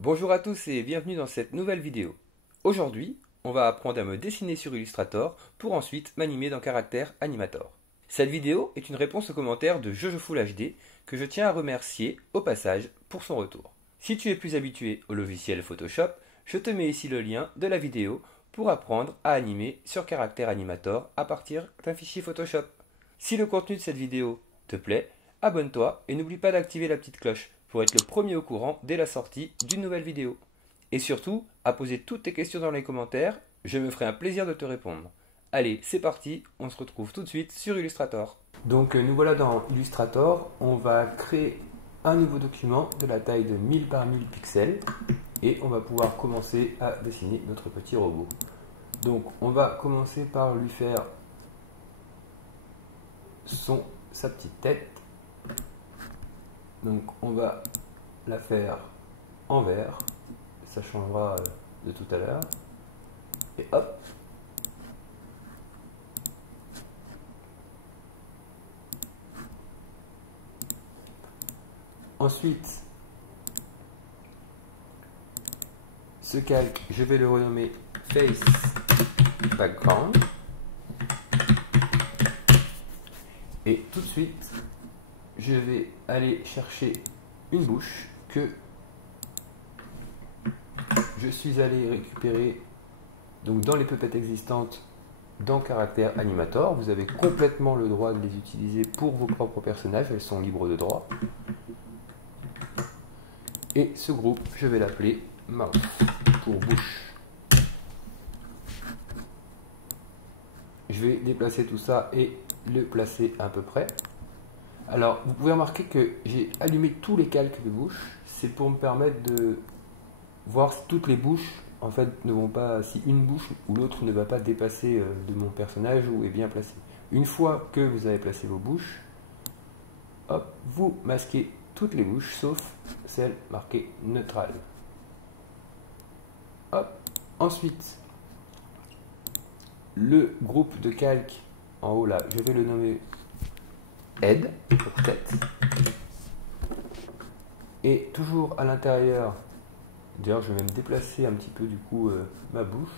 Bonjour à tous et bienvenue dans cette nouvelle vidéo. Aujourd'hui, on va apprendre à me dessiner sur Illustrator pour ensuite m'animer dans Character Animator. Cette vidéo est une réponse aux commentaires de JojoFull HD que je tiens à remercier au passage pour son retour. Si tu es plus habitué au logiciel Photoshop, je te mets ici le lien de la vidéo pour apprendre à animer sur Character Animator à partir d'un fichier Photoshop. Si le contenu de cette vidéo te plaît, abonne-toi et n'oublie pas d'activer la petite cloche pour être le premier au courant dès la sortie d'une nouvelle vidéo. Et surtout, à poser toutes tes questions dans les commentaires, je me ferai un plaisir de te répondre. Allez, c'est parti, on se retrouve tout de suite sur Illustrator. Donc nous voilà dans Illustrator, on va créer un nouveau document de la taille de 1000 par 1000 pixels et on va pouvoir commencer à dessiner notre petit robot. Donc on va commencer par lui faire sa petite tête. Donc on va la faire en vert, ça changera de tout à l'heure. Et hop. Ensuite, ce calque, je vais le renommer Face Background. Et tout de suite, je vais aller chercher une bouche que je suis allé récupérer donc dans les puppets existantes dans Character Animator. Vous avez complètement le droit de les utiliser pour vos propres personnages, elles sont libres de droit. Et ce groupe, je vais l'appeler Mouth pour bouche. Je vais déplacer tout ça et le placer à peu près. Alors, vous pouvez remarquer que j'ai allumé tous les calques de bouche. C'est pour me permettre de voir si toutes les bouches en fait ne vont pas, si une bouche ou l'autre ne va pas dépasser de mon personnage ou est bien placée. Une fois que vous avez placé vos bouches, hop, vous masquez toutes les bouches sauf celle marquée neutrale. Hop. Ensuite, le groupe de calques en haut là, je vais le nommer Head pour tête. Et toujours à l'intérieur, d'ailleurs je vais même déplacer un petit peu du coup ma bouche,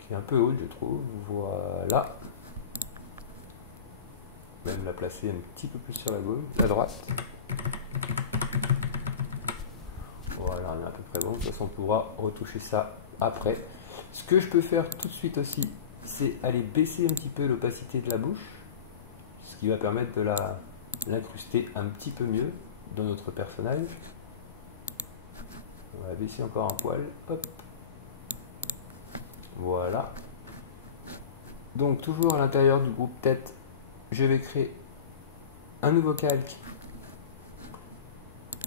qui est un peu haute je trouve, voilà. Même la placer un petit peu plus sur la droite. Voilà, on est à peu près bon, de toute façon on pourra retoucher ça après. Ce que je peux faire tout de suite aussi, c'est aller baisser un petit peu l'opacité de la bouche, ce qui va permettre de l'incruster un petit peu mieux dans notre personnage. On va baisser encore un poil, hop. Voilà. Donc toujours à l'intérieur du groupe tête, je vais créer un nouveau calque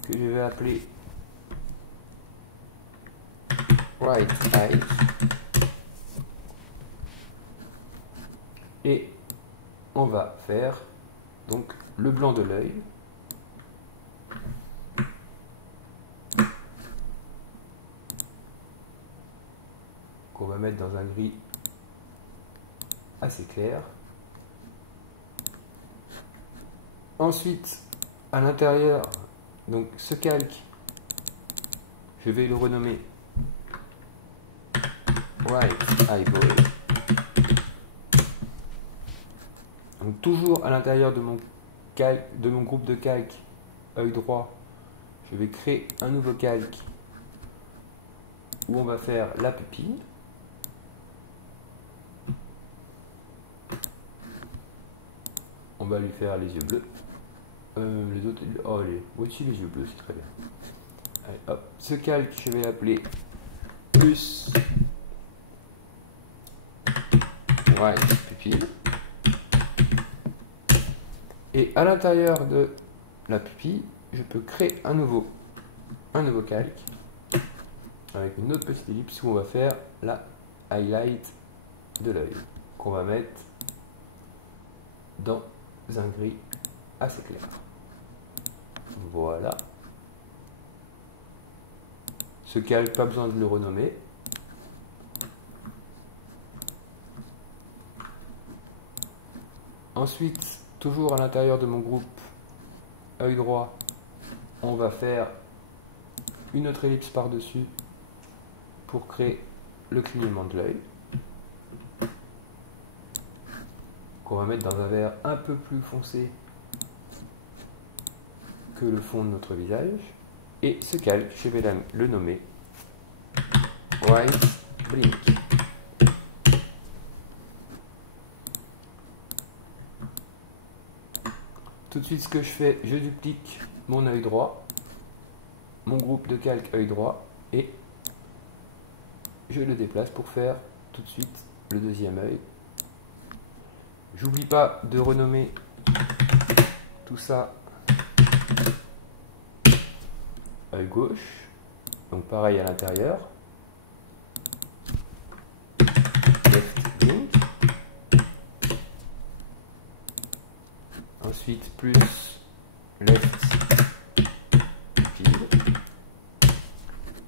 que je vais appeler Right Eye. Et on va faire donc le blanc de l'œil. Qu'on va mettre dans un gris assez clair. Ensuite, à l'intérieur, donc ce calque, je vais le renommer Right Eyeball. Donc toujours à l'intérieur de mon groupe de calques œil droit, je vais créer un nouveau calque où on va faire la pupille. On va lui faire les yeux bleus. Les autres, oh aussi les yeux bleus, c'est très bien. Allez, hop, ce calque, je vais l'appeler plus Right Pupille. Et à l'intérieur de la pupille, je peux créer un nouveau calque avec une autre petite ellipse où on va faire la highlight de l'œil qu'on va mettre dans un gris assez clair. Voilà. Ce calque, pas besoin de le renommer. Ensuite, toujours à l'intérieur de mon groupe œil droit, on va faire une autre ellipse par-dessus pour créer le clignement de l'œil, qu'on va mettre dans un vert un peu plus foncé que le fond de notre visage. Et ce calque, je vais le nommer White Blink. Tout de suite, ce que je fais, je duplique mon œil droit, mon groupe de calque œil droit, et je le déplace pour faire tout de suite le deuxième œil. J'oublie pas de renommer tout ça œil gauche, donc pareil à l'intérieur. Left blink. Ensuite plus left pupille.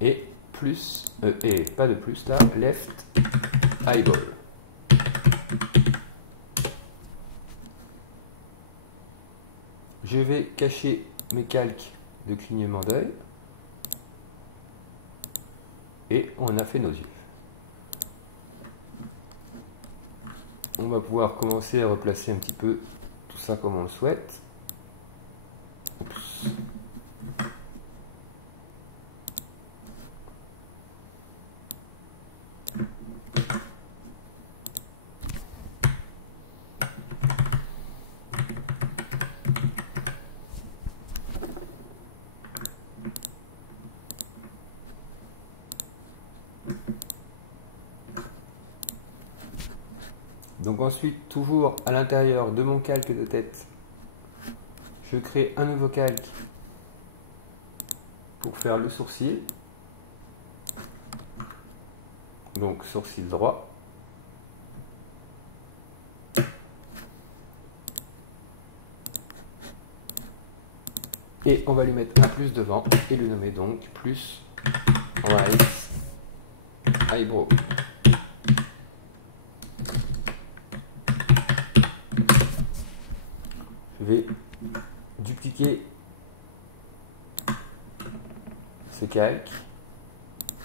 Et plus, et pas de plus là, left eyeball. Je vais cacher mes calques de clignement d'œil. Et on a fait nos yeux. On va pouvoir commencer à replacer un petit peu tout ça comme on le souhaite. Oups. Donc ensuite, toujours à l'intérieur de mon calque de tête, je crée un nouveau calque pour faire le sourcil. Donc sourcil droit. Et on va lui mettre un plus devant et le nommer donc plus right eyebrow. Je vais dupliquer ce calque,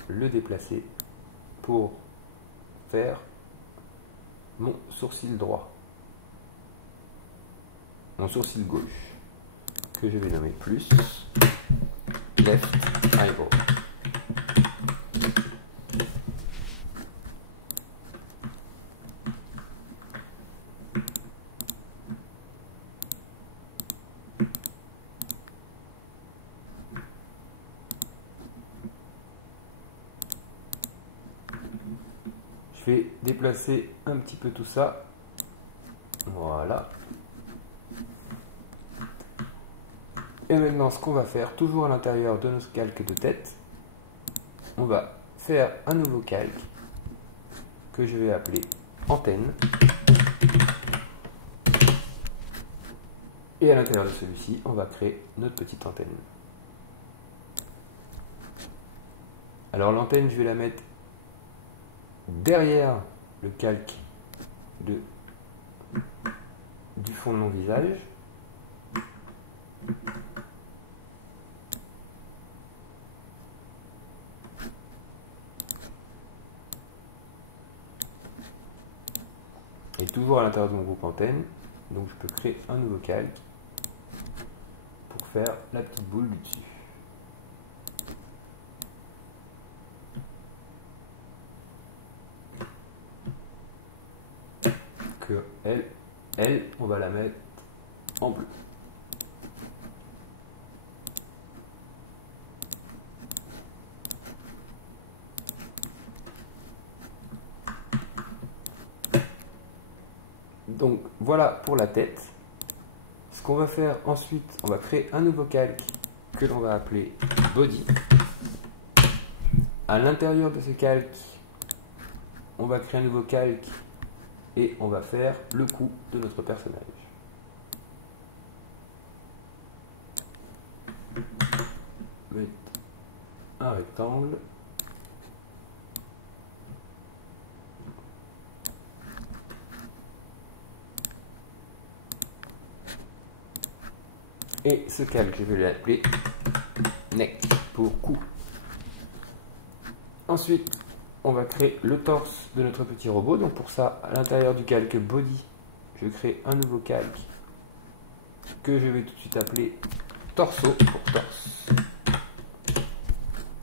le déplacer pour faire mon sourcil droit, mon sourcil gauche, que je vais nommer plus left eyebrow. Je vais déplacer un petit peu tout ça. Voilà. Et maintenant, ce qu'on va faire, toujours à l'intérieur de notre calque de tête, on va faire un nouveau calque que je vais appeler antenne. Et à l'intérieur de celui-ci, on va créer notre petite antenne. Alors l'antenne, je vais la mettre derrière le calque du fond de mon visage. Et toujours à l'intérieur de mon groupe antenne, donc je peux créer un nouveau calque pour faire la petite boule du dessus. Que elle, on va la mettre en bleu. Donc voilà pour la tête. Ce qu'on va faire ensuite, on va créer un nouveau calque que l'on va appeler body. À l'intérieur de ce calque, on va créer un nouveau calque et on va faire le cou de notre personnage. Mettre un rectangle. Et ce calque, je vais l'appeler neck pour cou. Ensuite, on va créer le torse de notre petit robot. Donc pour ça, à l'intérieur du calque body, je crée un nouveau calque que je vais tout de suite appeler torso pour torse.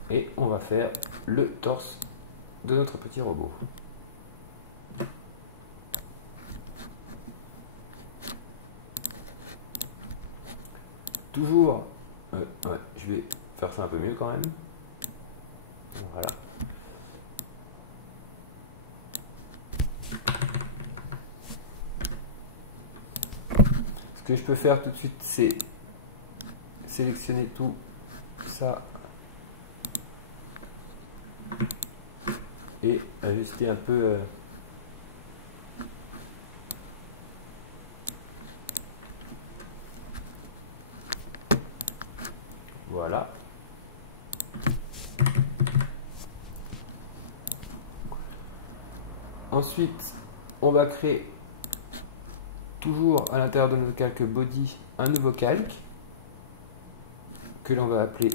Et on va faire le torse de notre petit robot. Toujours, je vais faire ça un peu mieux quand même. Voilà. Ce que je peux faire tout de suite, c'est sélectionner tout ça et ajuster un peu voilà. Ensuite, on va créer toujours à l'intérieur de notre calque body un nouveau calque que l'on va appeler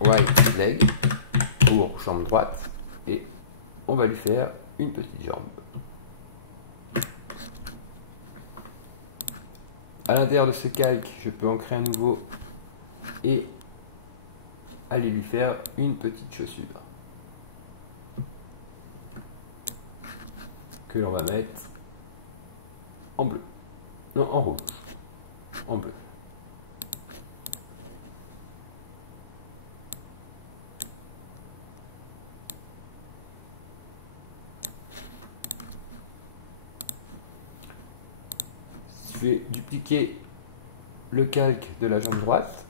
right leg pour jambe droite et on va lui faire une petite jambe. À l'intérieur de ce calque, je peux en créer un nouveau et aller lui faire une petite chaussure que l'on va mettre en bleu, non en rouge, en bleu. Je vais dupliquer le calque de la jambe droite,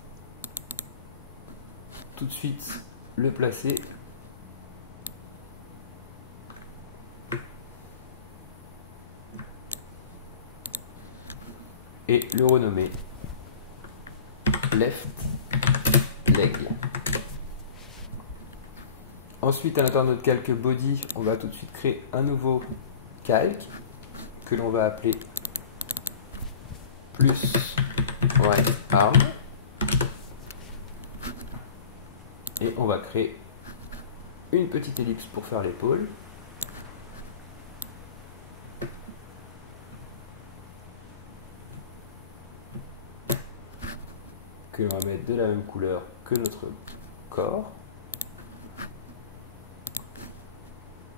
tout de suite le placer et le renommer left leg. Ensuite, à l'intérieur de notre calque body, on va tout de suite créer un nouveau calque que l'on va appeler plus right arm et on va créer une petite ellipse pour faire l'épaule. Que l'on va mettre de la même couleur que notre corps.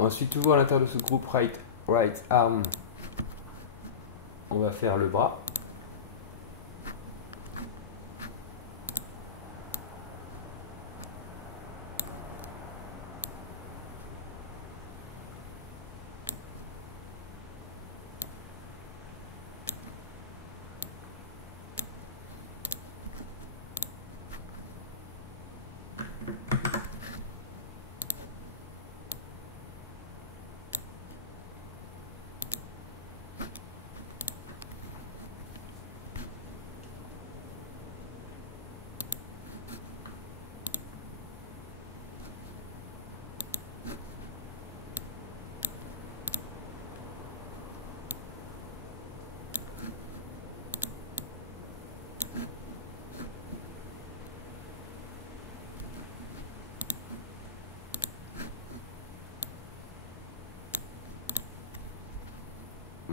Ensuite, toujours à l'intérieur de ce groupe right arm, on va faire le bras.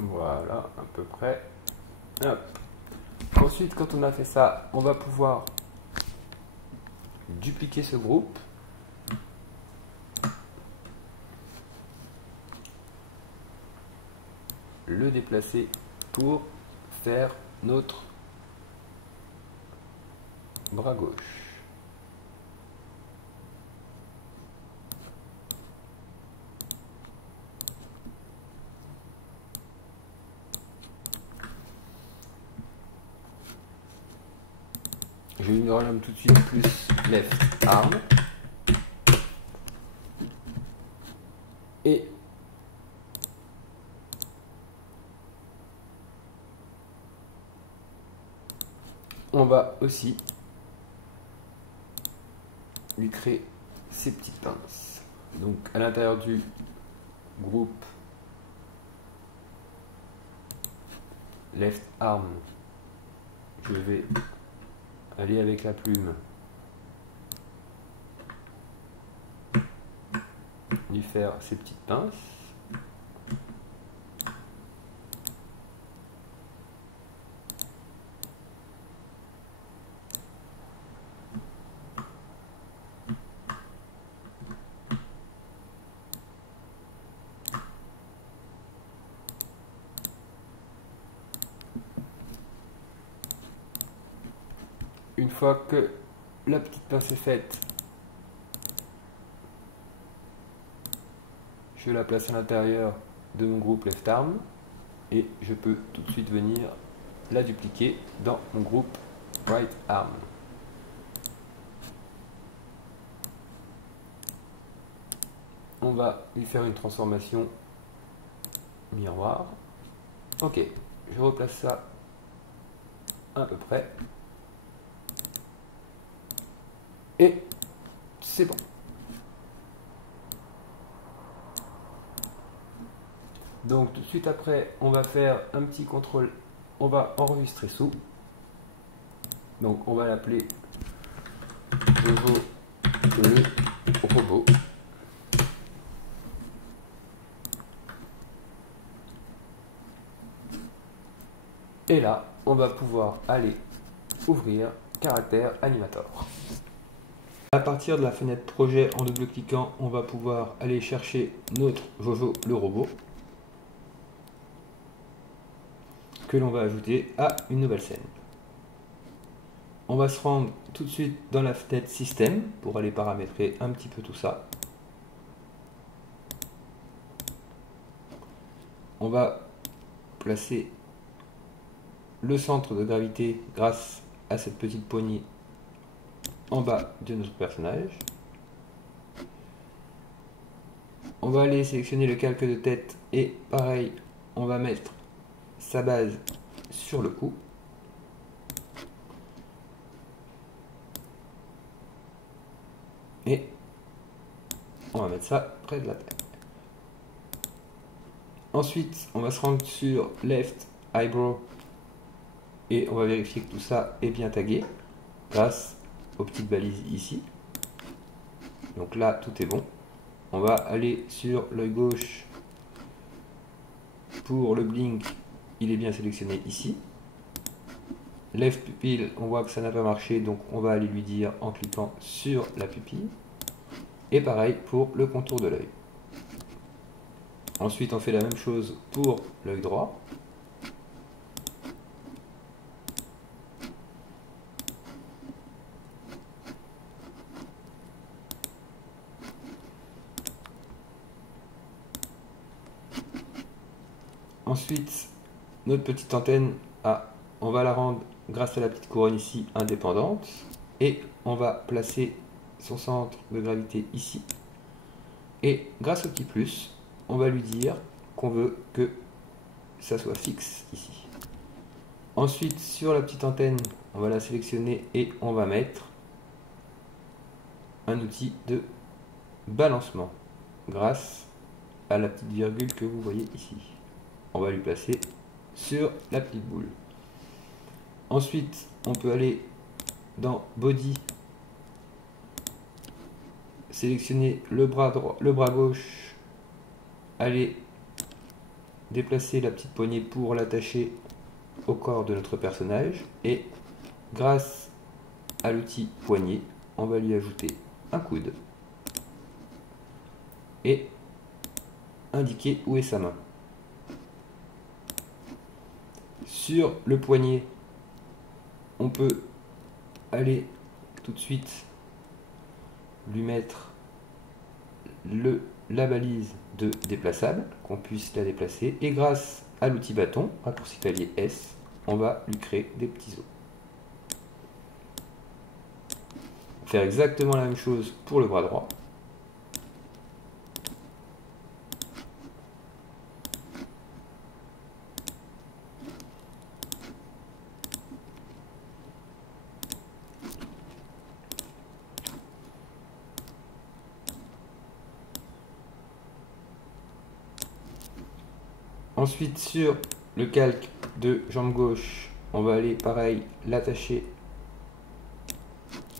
Voilà, à peu près. Hop. Ensuite, quand on a fait ça, on va pouvoir dupliquer ce groupe. Le déplacer pour faire notre bras gauche. Je lui renomme tout de suite plus left arm. Et on va aussi lui créer ces petites pinces. Donc à l'intérieur du groupe left arm, je vais aller avec la plume, lui faire ses petites pinces. Une fois que la petite pince est faite, je la place à l'intérieur de mon groupe Left Arm et je peux tout de suite venir la dupliquer dans mon groupe Right Arm. On va lui faire une transformation miroir. Ok, je replace ça à peu près. Et c'est bon. Donc tout de suite après, on va faire un petit contrôle. On va enregistrer sous. Donc on va l'appeler Jojo le robot. Et là, on va pouvoir aller ouvrir Caractère Animator. À partir de la fenêtre projet, en double-cliquant, on va pouvoir aller chercher notre Jojo le robot que l'on va ajouter à une nouvelle scène. On va se rendre tout de suite dans la fenêtre système pour aller paramétrer un petit peu tout ça. On va placer le centre de gravité grâce à cette petite poignée en bas de notre personnage. On va aller sélectionner le calque de tête et pareil, on va mettre sa base sur le cou. Et on va mettre ça près de la tête. Ensuite, on va se rendre sur Left Eyebrow et on va vérifier que tout ça est bien tagué grâce aux petites balises ici. Donc là, tout est bon. On va aller sur l'œil gauche pour le blink, il est bien sélectionné ici. Left pupille, on voit que ça n'a pas marché, donc on va aller lui dire en cliquant sur la pupille. Et pareil pour le contour de l'œil. Ensuite, on fait la même chose pour l'œil droit. Ensuite, notre petite antenne, on va la rendre, grâce à la petite couronne ici, indépendante. Et on va placer son centre de gravité ici. Et grâce au petit plus, on va lui dire qu'on veut que ça soit fixe ici. Ensuite, sur la petite antenne, on va la sélectionner et on va mettre un outil de balancement grâce à la petite virgule que vous voyez ici. On va lui placer sur la petite boule. Ensuite, on peut aller dans Body, sélectionner le bras droit, le bras gauche, aller déplacer la petite poignée pour l'attacher au corps de notre personnage et grâce à l'outil poignée, on va lui ajouter un coude et indiquer où est sa main. Sur le poignet, on peut aller tout de suite lui mettre la balise de déplaçable, qu'on puisse la déplacer, et grâce à l'outil bâton, raccourci clavier S, on va lui créer des petits os. Faire exactement la même chose pour le bras droit. Ensuite, sur le calque de jambe gauche, on va aller pareil l'attacher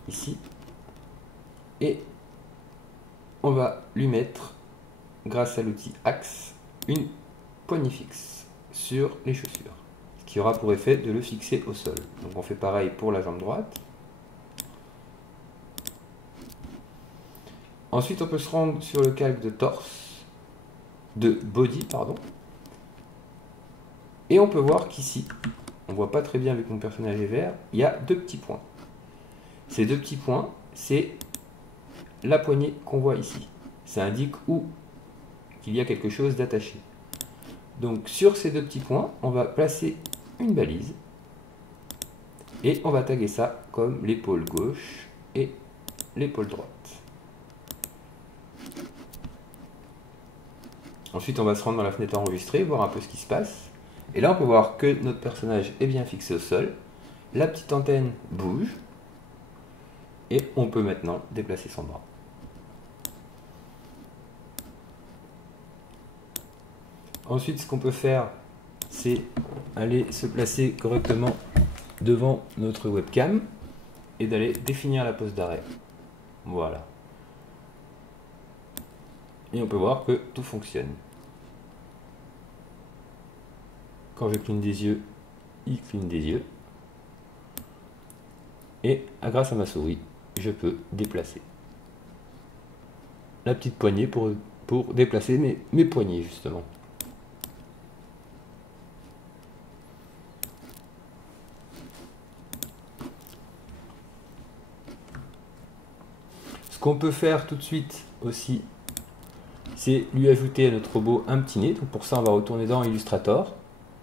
ici. Et on va lui mettre, grâce à l'outil Axe, une poignée fixe sur les chaussures, ce qui aura pour effet de le fixer au sol. Donc on fait pareil pour la jambe droite. Ensuite on peut se rendre sur le calque de body, pardon. Et on peut voir qu'ici, on voit pas très bien vu que mon personnage est vert, il y a deux petits points. Ces deux petits points, c'est la poignée qu'on voit ici. Ça indique où qu'il y a quelque chose d'attaché. Donc sur ces deux petits points, on va placer une balise et on va taguer ça comme l'épaule gauche et l'épaule droite. Ensuite, on va se rendre dans la fenêtre enregistrée, voir un peu ce qui se passe. Et là, on peut voir que notre personnage est bien fixé au sol. La petite antenne bouge. Et on peut maintenant déplacer son bras. Ensuite, ce qu'on peut faire, c'est aller se placer correctement devant notre webcam et d'aller définir la pose d'arrêt. Voilà. Et on peut voir que tout fonctionne. Quand je cligne des yeux, il cligne des yeux. Et grâce à ma souris, je peux déplacer la petite poignée pour déplacer mes poignets justement. Ce qu'on peut faire tout de suite aussi, c'est lui ajouter à notre robot un petit nez. Donc pour ça, on va retourner dans Illustrator.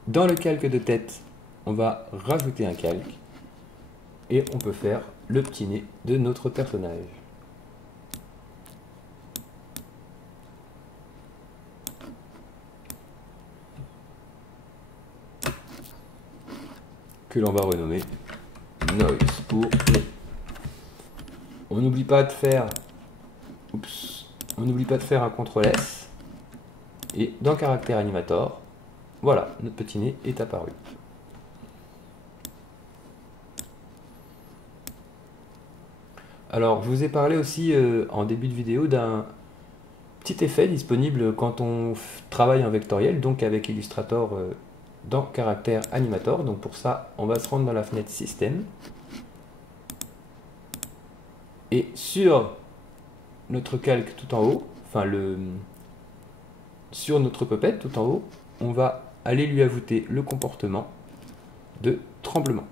Dans le calque de tête, on va rajouter un calque. Et on peut faire le petit nez de notre personnage. Que l'on va renommer Noise pour nez. On n'oublie pas de faire un CTRL S et dans Caractère Animator, voilà, notre petit nez est apparu. Alors, je vous ai parlé aussi en début de vidéo d'un petit effet disponible quand on travaille en vectoriel, donc avec Illustrator dans Caractère Animator. Donc pour ça, on va se rendre dans la fenêtre Système. Et sur notre calque tout en haut, enfin sur notre puppet tout en haut, on va aller lui ajouter le comportement de tremblement.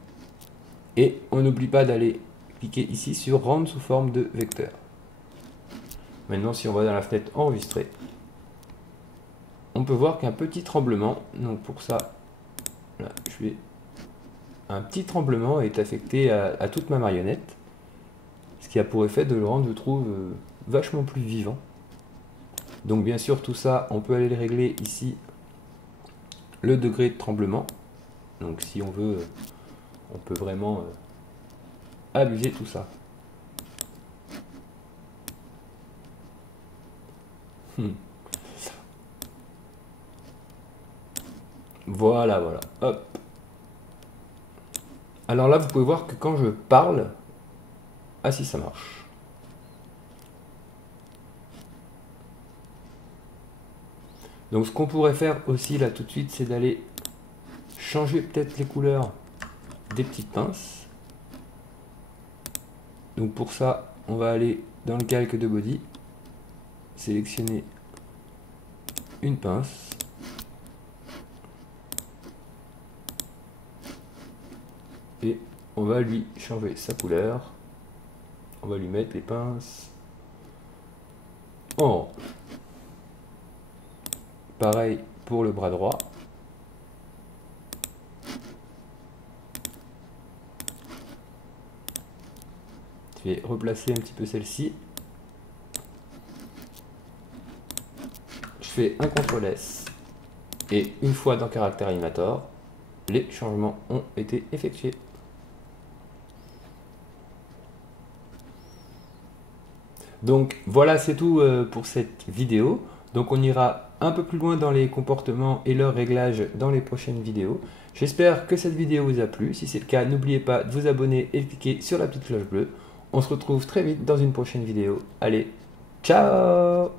Et on n'oublie pas d'aller cliquer ici sur rendre sous forme de vecteur. Maintenant, si on va dans la fenêtre enregistrer, on peut voir qu'un petit tremblement, donc pour ça, là, un petit tremblement est affecté à toute ma marionnette, ce qui a pour effet de le rendre, je trouve, vachement plus vivant. Donc bien sûr, tout ça, on peut aller le régler ici, le degré de tremblement. Donc si on veut, on peut vraiment abuser tout ça. Voilà, voilà. Hop. Alors là, vous pouvez voir que quand je parle, ah si, ça marche. Donc ce qu'on pourrait faire aussi là tout de suite, c'est d'aller changer peut-être les couleurs des petites pinces. Donc pour ça, on va aller dans le calque de body, sélectionner une pince. Et on va lui changer sa couleur. On va lui mettre les pinces en orange. Pareil pour le bras droit. Je vais replacer un petit peu celle-ci. Je fais un CTRL S. Et une fois dans Caractère Animator, les changements ont été effectués. Donc voilà, c'est tout pour cette vidéo. Donc on ira un peu plus loin dans les comportements et leurs réglages dans les prochaines vidéos. J'espère que cette vidéo vous a plu. Si c'est le cas, n'oubliez pas de vous abonner et de cliquer sur la petite cloche bleue. On se retrouve très vite dans une prochaine vidéo. Allez, ciao!